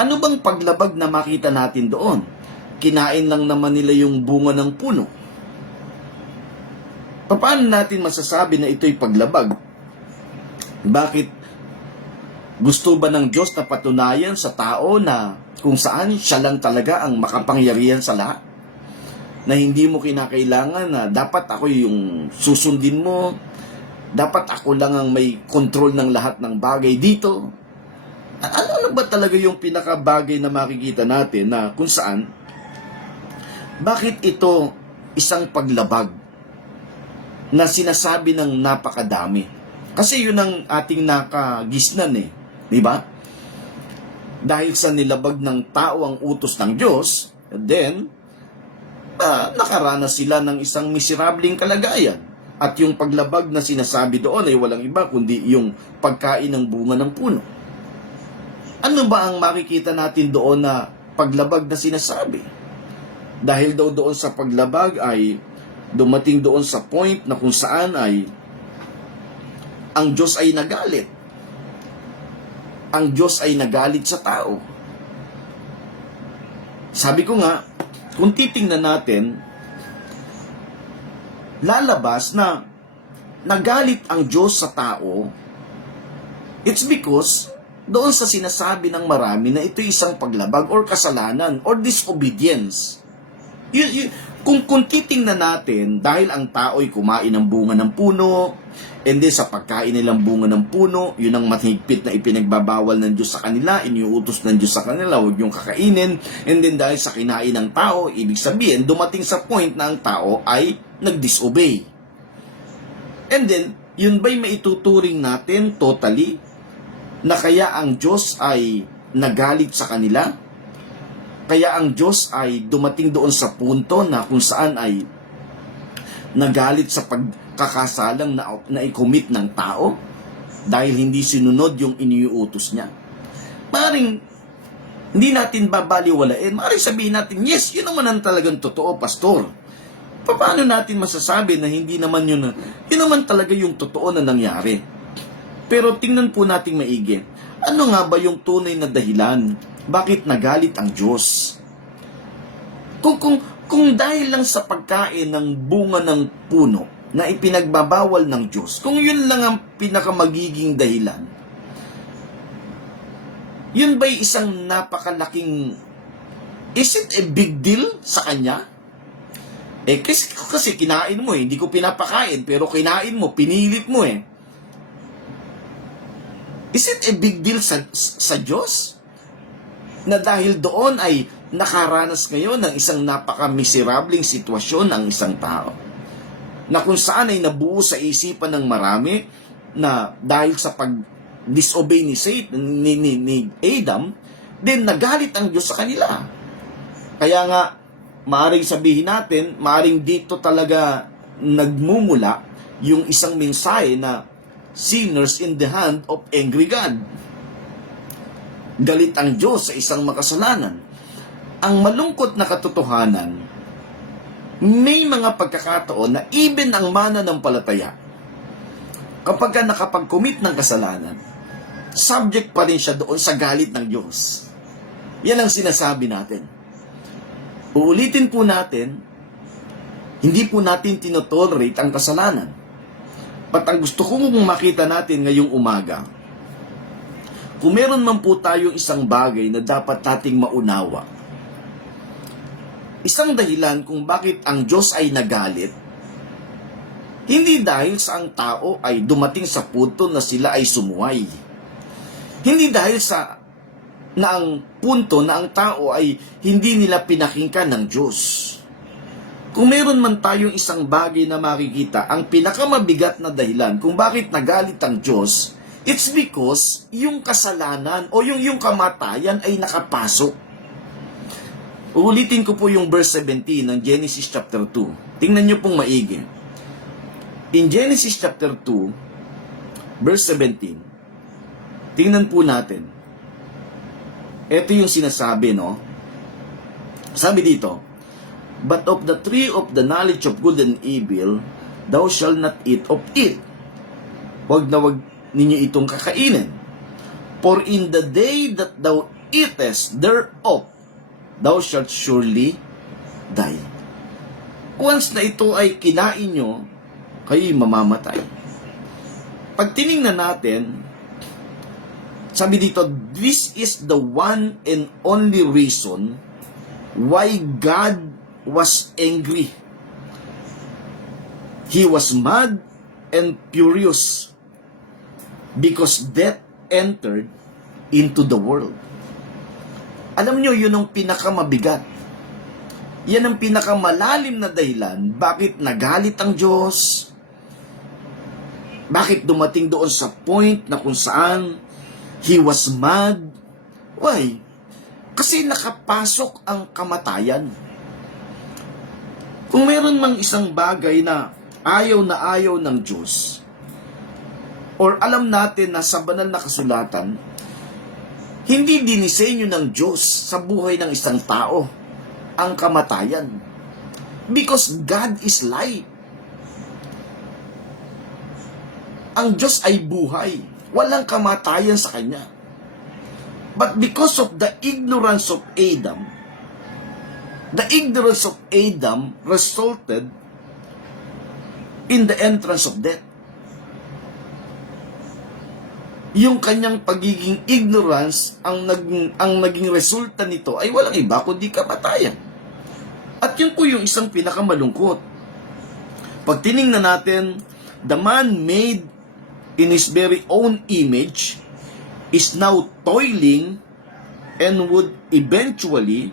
Ano bang paglabag na makita natin doon? Kinain lang naman nila yung bunga ng puno. Paano natin masasabi na ito'y paglabag? Bakit gusto ba ng Diyos na patunayan sa tao na kung saan siya lang talaga ang makapangyarihan sa lahat? Na hindi mo kinakailangan na dapat ako yung susundin mo, dapat ako lang ang may control ng lahat ng bagay dito. Ano ba talaga yung pinakabagay na makikita natin na kung saan, bakit ito isang paglabag na sinasabi ng napakadami? Kasi yun ang ating nakagisnan di ba? Dahil sa nilabag ng tao ang utos ng Diyos, then, nakaranas sila ng isang miserableng kalagayan. At yung paglabag na sinasabi doon ay walang iba kundi yung pagkain ng bunga ng puno. Ano ba ang makikita natin doon na paglabag na sinasabi? Dahil daw doon sa paglabag ay dumating doon sa point na kung saan ay ang Diyos ay nagalit. Ang Diyos ay nagalit sa tao. Sabi ko nga, kung titingnan natin, lalabas na nagalit ang Diyos sa tao, it's because doon sa sinasabi ng marami na ito isang paglabag or kasalanan or disobedience. Kung titingnan natin, dahil ang tao ay kumain ng bunga ng puno, and then sa pagkain nilang bunga ng puno, yun ang mahigpit na ipinagbabawal ng Diyos sa kanila, iniuutos ng Diyos sa kanila, huwag yung kakainin, and then dahil sa kinain ng tao, ibig sabihin, dumating sa point na ang tao ay nag-disobey. And then, yun ba'y maituturing natin totally na kaya ang Diyos ay nagalit sa kanila? Kaya ang Diyos ay dumating doon sa punto na kung saan ay nagalit sa pagkakasalang na i-commit ng tao dahil hindi sinunod yung iniuutos niya. Maring hindi natin babaliwalain. Maring sabihin natin, yes, yun naman ang talagang totoo, pastor. Paano natin masasabi na hindi naman yun naman talaga yung totoo na nangyari? Pero tingnan po natin maigi. Ano nga ba yung tunay na dahilan? Bakit nagalit ang Diyos? Kung dahil lang sa pagkain ng bunga ng puno na ipinagbabawal ng Diyos, kung yun lang ang pinakamagiging dahilan, yun ba'y isang napakalaking, is it a big deal sa Kanya? Kasi kinain mo hindi ko pinapakain, pero kinain mo, pinilit mo Is it a big deal sa Diyos? Na dahil doon ay nakaranas ngayon ng isang napaka-miserableng sitwasyon ng isang tao. Na kung saan ay nabuo sa isipan ng marami na dahil sa pag-disobey ni Adam, then nagalit ang Diyos sa kanila. Kaya nga, maaring sabihin natin, maaring dito talaga nagmumula yung isang mensahe na sinners in the hand of angry God. Galit ang Diyos sa isang makasalanan. Ang malungkot na katotohanan, may mga pagkakataon na even ang mananampalataya, kapag ka nakapag-commit ng kasalanan, subject pa rin siya doon sa galit ng Diyos. Yan ang sinasabi natin. Uulitin po natin, hindi po natin tinotolerate ang kasalanan. At ang gusto kong makita natin ngayong umaga, kung meron man po tayong isang bagay na dapat nating maunawa, isang dahilan kung bakit ang Diyos ay nagalit, hindi dahil sa ang tao ay dumating sa punto na sila ay sumuway. Hindi dahil sa na ang punto na ang tao ay hindi nila pinakinggan ng Diyos. Kung meron man tayong isang bagay na makikita, ang pinakamabigat na dahilan kung bakit nagalit ang Diyos, it's because yung kasalanan o yung kamatayan ay nakapasok. Uulitin ko po yung verse 17 ng Genesis chapter 2. Tingnan nyo pong maigi. In Genesis chapter 2, verse 17, tingnan po natin. Ito yung sinasabi, no? Sabi dito, but of the tree of the knowledge of good and evil, thou shalt not eat of it. Wag na wag ninyo itong kakainin. For in the day that thou eatest thereof, thou shalt surely die. Once na ito ay kinain nyo, kayo'y mamamatay. Pag tinignan natin, sabi dito, this is the one and only reason why God was angry. He was mad and furious because death entered into the world. Alam nyo, yun ang pinakamabigat. Yan ang pinakamalalim na dahilan bakit nagalit ang Diyos. Bakit dumating doon sa point na kung saan He was mad? Why? Kasi nakapasok ang kamatayan. Kung meron mang isang bagay na ayaw ng Diyos, or alam natin na sa banal na kasulatan, hindi dinisenyo ng Diyos sa buhay ng isang tao ang kamatayan. Because God is life. Ang Diyos ay buhay. Walang kamatayan sa Kanya. But because of the ignorance of Adam resulted in the entrance of death. Yung kanyang pagiging ignorance, ang naging resulta nito ay walang iba kundi kamatayan. At yun po yung isang pinakamalungkot. Pag tinignan natin, the man made in his very own image is now toiling and would eventually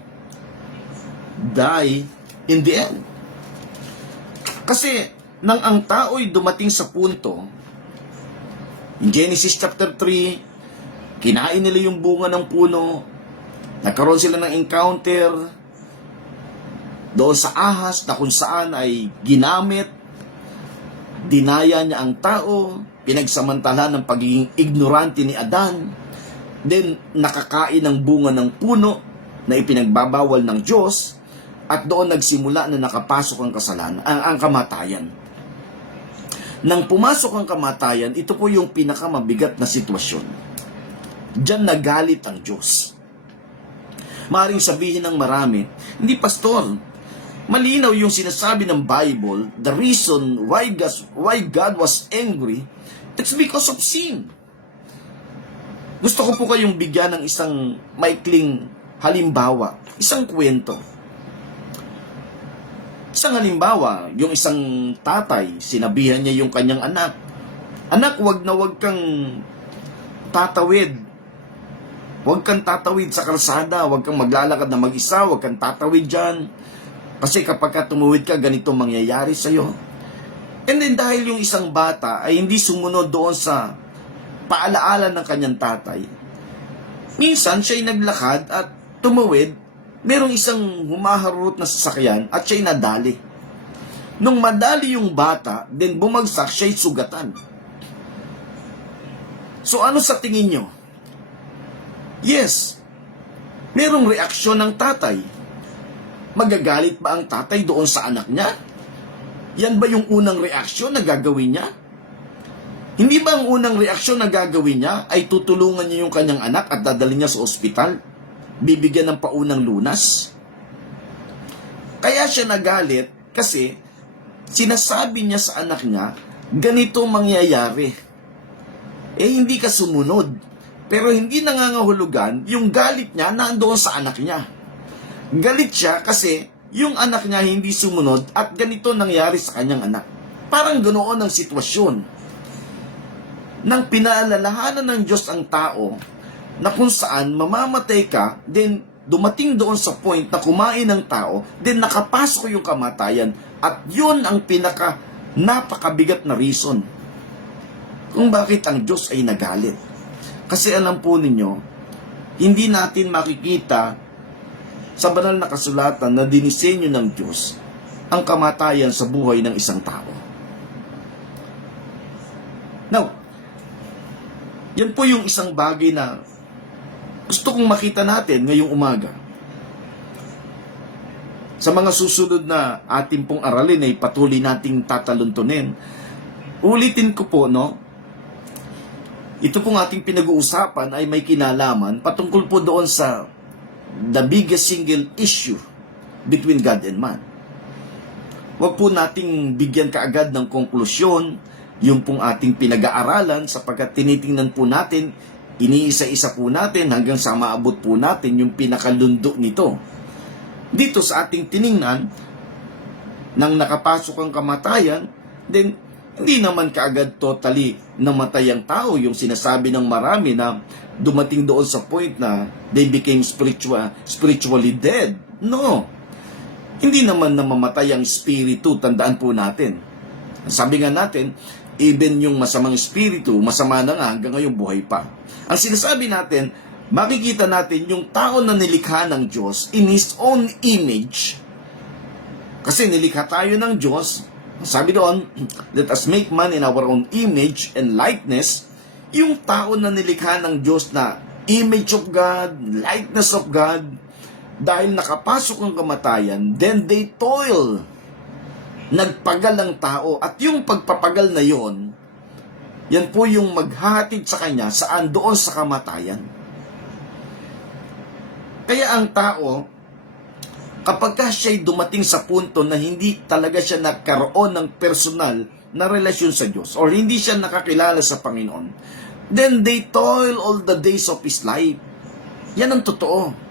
die in the end. Kasi nang ang tao'y dumating sa punto, in Genesis chapter 3, kinain nila yung bunga ng puno, nagkaroon sila ng encounter doon sa ahas na kung saan ay ginamit, dinaya niya ang tao, pinagsamantala ng pagiging ignorante ni Adan, then nakakain ng bunga ng puno na ipinagbabawal ng Diyos, at doon nagsimula na nakapasok ang kasalanan, ang kamatayan. Nang pumasok ang kamatayan, ito po yung pinakamabigat na sitwasyon. Diyan nagalit ang Diyos. Maaaring sabihin ng marami, hindi pastor, malinaw yung sinasabi ng Bible, the reason why God was angry, it's because of sin. Gusto ko po kayong bigyan ng isang maikling halimbawa, isang kwento. Isang halimbawa, yung isang tatay, sinabihan niya yung kanyang anak, anak, wag kang tatawid. Wag kang tatawid sa kalsada, wag kang maglalakad na mag-isa, wag kang tatawid dyan. Kasi kapag ka tumuwid ka, ganito mangyayari sa'yo. And then dahil yung isang bata ay hindi sumunod doon sa paalaala ng kanyang tatay, minsan siya'y naglakad at tumawid, merong isang humaharurot na sasakyan at siya'y nadali. Nung madali yung bata, then bumagsak, siya'y sugatan. So ano sa tingin nyo? Yes, merong reaksyon ng tatay. Magagalit ba ang tatay doon sa anak niya? Yan ba yung unang reaksyon na gagawin niya? Hindi ba ang unang reaksyon na gagawin niya ay tutulungan niya yung kanyang anak at dadalhin niya sa ospital? Bibigyan ng paunang lunas? Kaya siya nagalit kasi sinasabi niya sa anak niya, ganito mangyayari. Hindi ka sumunod. Pero hindi nangangahulugan yung galit niya nandoon sa anak niya. Galit siya kasi yung anak niya hindi sumunod at ganito nangyari sa kanyang anak. Parang ganoon ang sitwasyon. Nang pinaalalahanan ng Diyos ang tao na kung saan mamamatay ka, then dumating doon sa point na kumain ng tao, then nakapasok yung kamatayan. At yun ang napakabigat na reason kung bakit ang Diyos ay nagalit. Kasi alam po ninyo, hindi natin makikita sa banal na kasulatan na dinisenyo ng Diyos ang kamatayan sa buhay ng isang tao. Now, yan po yung isang bagay na gusto kong makita natin ngayong umaga. Sa mga susunod na ating pong aralin ay patuloy nating tataluntunin. Ulitin ko po, no? Ito pong ating pinag-uusapan ay may kinalaman patungkol po doon sa the biggest single issue between God and man. Huwag po nating bigyan kaagad ng konklusyon yung pong ating pinag-aaralan sapagkat tinitingnan po natin, iniisa-isa po natin hanggang sa maabot po natin yung pinakalundo nito. Dito sa ating tiningnan, nang nakapasok ang kamatayan, then hindi naman kaagad totally namatay ang tao. Yung sinasabi ng marami na dumating doon sa point na they became spiritually dead. No. Hindi naman namamatay ang spiritu, tandaan po natin. Sabi nga natin, even yung masamang espiritu, masama na nga hanggang ngayon buhay pa. Ang sinasabi natin, makikita natin yung tao na nilikha ng Diyos in His own image. Kasi nilikha tayo ng Diyos, sabi doon, let us make man in our own image and likeness. Yung tao na nilikha ng Diyos na image of God, likeness of God, dahil nakapasok ang kamatayan, then they toil. Nagpagal ang tao at yung pagpapagal na yon, yan po yung maghahatid sa kanya saan doon sa kamatayan. Kaya ang tao, kapag siya'y dumating sa punto na hindi talaga siya nagkaroon ng personal na relasyon sa Diyos or hindi siya nakakilala sa Panginoon, then they toil all the days of his life. Yan ang totoo.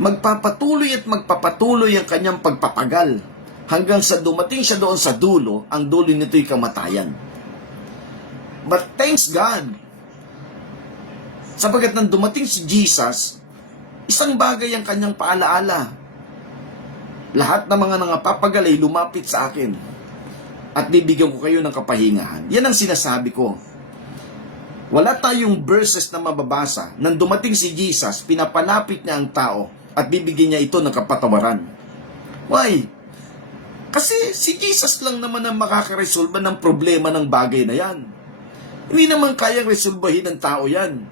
Magpapatuloy at magpapatuloy ang kanyang pagpapagal hanggang sa dumating siya doon sa dulo, ang dulo nito'y kamatayan. But thanks God, sapagkat nang dumating si Jesus, isang bagay ang kanyang paalaala. Lahat ng mga nangapapagal ay lumapit sa akin at bibigyan ko kayo ng kapahingahan. Yan ang sinasabi ko. Wala tayong verses na mababasa. Nang dumating si Jesus, pinapalapit niya ang tao at bibigyan niya ito ng kapatawaran. Why? Kasi si Jesus lang naman ang makakaresolba ng problema ng bagay na yan. Hindi naman kayang resolbahin ng tao yan.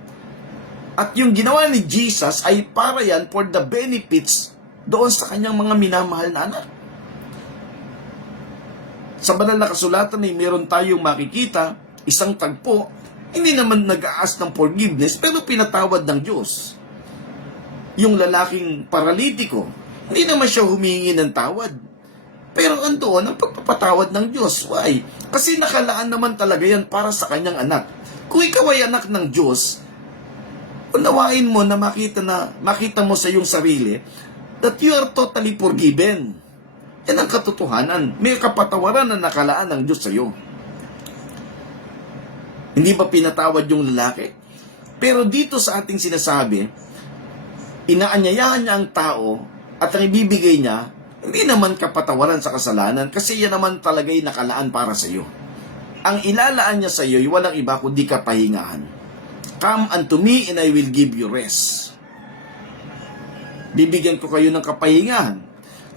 At yung ginawa ni Jesus ay para yan for the benefits doon sa kanyang mga minamahal na anak. Sa banal na kasulatan ay meron tayong makikita, isang tagpo, hindi naman nag-aas ng forgiveness, pero pinatawad ng Diyos. Yung lalaking paralitiko, hindi naman siya humingi ng tawad. Pero andoon ang pagpapatawad ng Diyos. Why? Kasi nakalaan naman talaga yan para sa kanyang anak. Kung ikaw ay anak ng Diyos, unawain mo na makita mo sa iyong sarili that you are totally forgiven. Yan ang katotohanan. May kapatawaran na nakalaan ng Diyos sa iyo. Hindi ba pinatawad yung lalaki? Pero dito sa ating sinasabi, inaanyayahan niya ang tao at ang ibibigay niya, hindi naman kapatawaran sa kasalanan kasi yan naman talaga'y nakalaan para sa iyo. Ang ilalaan niya sa iyo ay walang iba kundi kapahingahan. Come unto me and I will give you rest. Bibigyan ko kayo ng kapahingahan.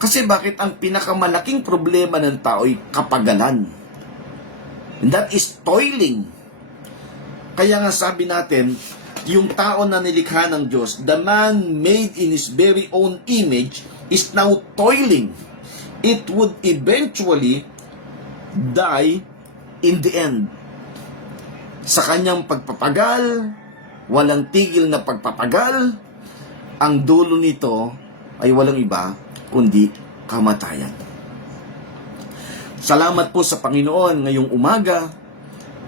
Kasi bakit ang pinakamalaking problema ng tao ay kapagalan? And that is toiling. Kaya nga sabi natin, yung tao na nilikha ng Diyos, the man made in His very own image, is now toiling. It would eventually die in the end. Sa kanyang pagpapagal, walang tigil na pagpapagal, ang dulo nito ay walang iba kundi kamatayan. Salamat po sa Panginoon ngayong umaga,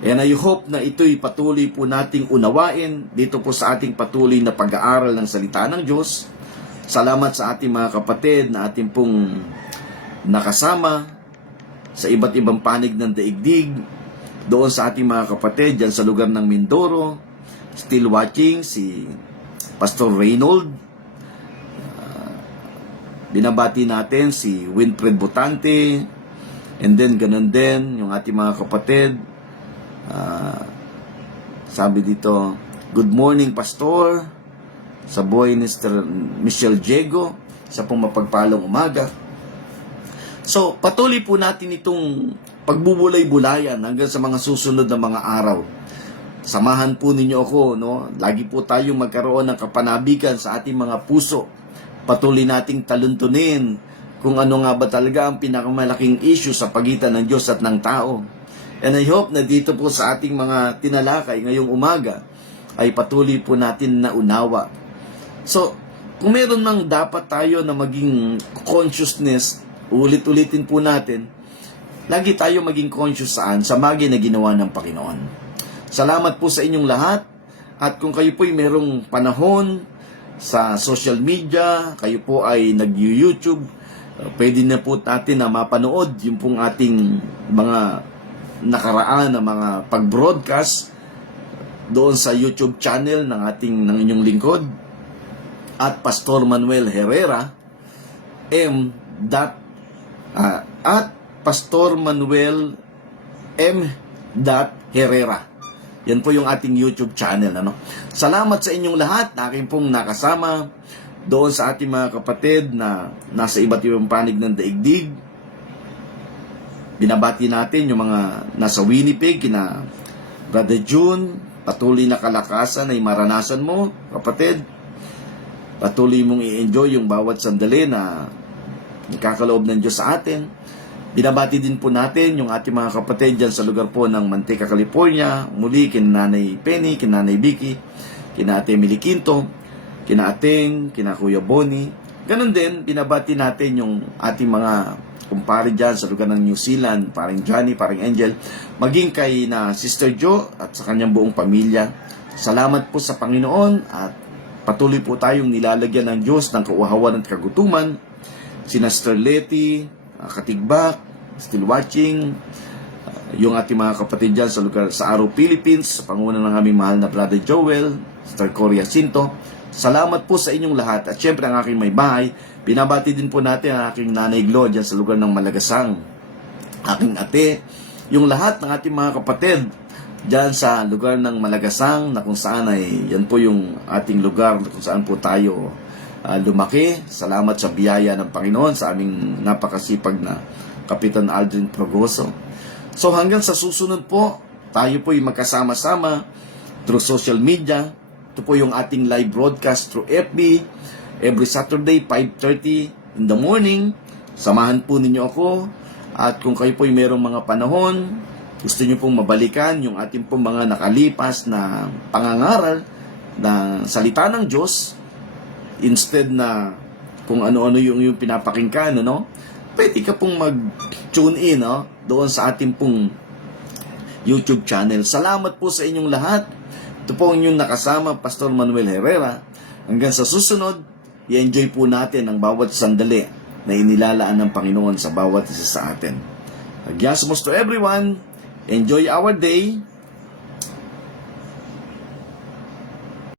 and I hope na ito'y patuloy po nating unawain dito po sa ating patuloy na pag-aaral ng salita ng Diyos. Salamat sa ating mga kapatid na ating pong nakasama sa iba't ibang panig ng daigdig, doon sa ating mga kapatid dyan sa lugar ng Mindoro, still watching, si Pastor Reynold. Binabati natin si Winfred Botante, and then ganun din yung ating mga kapatid. Sabi dito, good morning Pastor, sa boy ni Mr. Michelle Diego, sa pong mapagpalang umaga. So, patuloy po natin itong pagbubulay-bulayan hanggang sa mga susunod na mga araw. Samahan po ninyo ako, no? Lagi po tayong magkaroon ng kapanabigan sa ating mga puso. Patuloy nating taluntunin kung ano nga ba talaga ang pinakamalaking issue sa pagitan ng Diyos at ng tao. And I hope na dito po sa ating mga tinalakay ngayong umaga ay patuloy po natin na unawa. So, kung meron mang dapat tayo na maging consciousness, ulit-ulitin po natin, lagi tayo maging conscious saan? Sa bagay na ginawa ng Panginoon. Salamat po sa inyong lahat. At kung kayo po'y merong panahon sa social media, kayo po ay nag-YouTube, pwede na po natin na mapanood yung pong ating mga nakaraan na mga pag-broadcast doon sa YouTube channel ng inyong lingkod at Pastor Manuel Herrera at Pastor Manuel M. Herrera. Yan po yung ating YouTube channel. Salamat sa inyong lahat na aking pong nakasama doon sa ating mga kapatid na nasa iba't ibang panig ng daigdig. Binabati natin yung mga nasa Winnipeg, kina Brother June, patuloy na kalakasan ay maranasan mo, kapatid. Patuloy mong i-enjoy yung bawat sandali na ikakaloob ng Diyos sa atin. Binabati din po natin yung ating mga kapatid dyan sa lugar po ng Manteca, California. Muli, kina Nanay Penny, kina Nanay Vicky, kina Ate Emily Quinto, kina Ateng, kina Kuya Bonnie. Ganon din, binabati natin yung ating mga kumpare dyan sa lugar ng New Zealand, paring Johnny, paring Angel, maging kay na Sister Jo at sa kanyang buong pamilya. Salamat po sa Panginoon at patuloy po tayong nilalagyan ng Diyos ng kauhawan at kagutuman. Sina Sister Letty, Katigbak, still watching, yung ating mga kapatid dyan sa lugar sa Araw, Philippines, sa panguna ng aming mahal na Brother Joel, Sister Coria Cinto. Salamat po sa inyong lahat. At syempre ang aking may bahay, binabati din po natin ang aking Nanay Glo dyan sa lugar ng Malagasang, aking ate, yung lahat ng ating mga kapatid dyan sa lugar ng Malagasang, na kung saan ay yan po yung ating lugar na kung saan po tayo lumaki. Salamat sa biyaya ng Panginoon sa aming napakasipag na Kapitan Aldrin Progoso. So hanggang sa susunod po, tayo po ay magkasama-sama through social media. Ito po yung ating live broadcast through FB every Saturday 5:30 in the morning. Samahan po ninyo ako. At kung kayo po ay merong mga panahon, gusto nyo pong mabalikan yung ating pong mga nakalipas na pangangaral ng salita ng Diyos, instead na kung ano-ano yung pinapakinggan, pwede ka pong mag-tune in doon sa ating pong YouTube channel. Salamat po sa inyong lahat. Ito po ang inyong nakasama, Pastor Manuel Herrera. Hanggang sa susunod, i-enjoy po natin ang bawat sandali na inilalaan ng Panginoon sa bawat isa sa atin. Agyasmos to everyone. Enjoy our day.